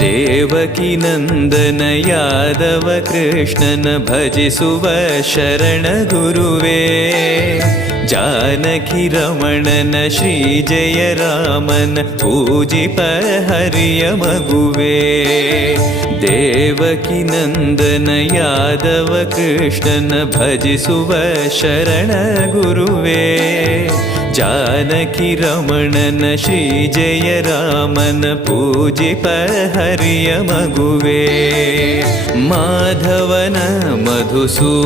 देवकी यादव कृष्णन भजिसुव शरण गुरुवे जानकी रमणन श्रीजय रामन पूजिप हरिय मगुवे देवकी नन्दन यादव कृष्णन भजिसुव शरण गुरुवे जानकी रमणन श्रीजय रामन पूजिप हरिय मगुवे। माधवन मधुसू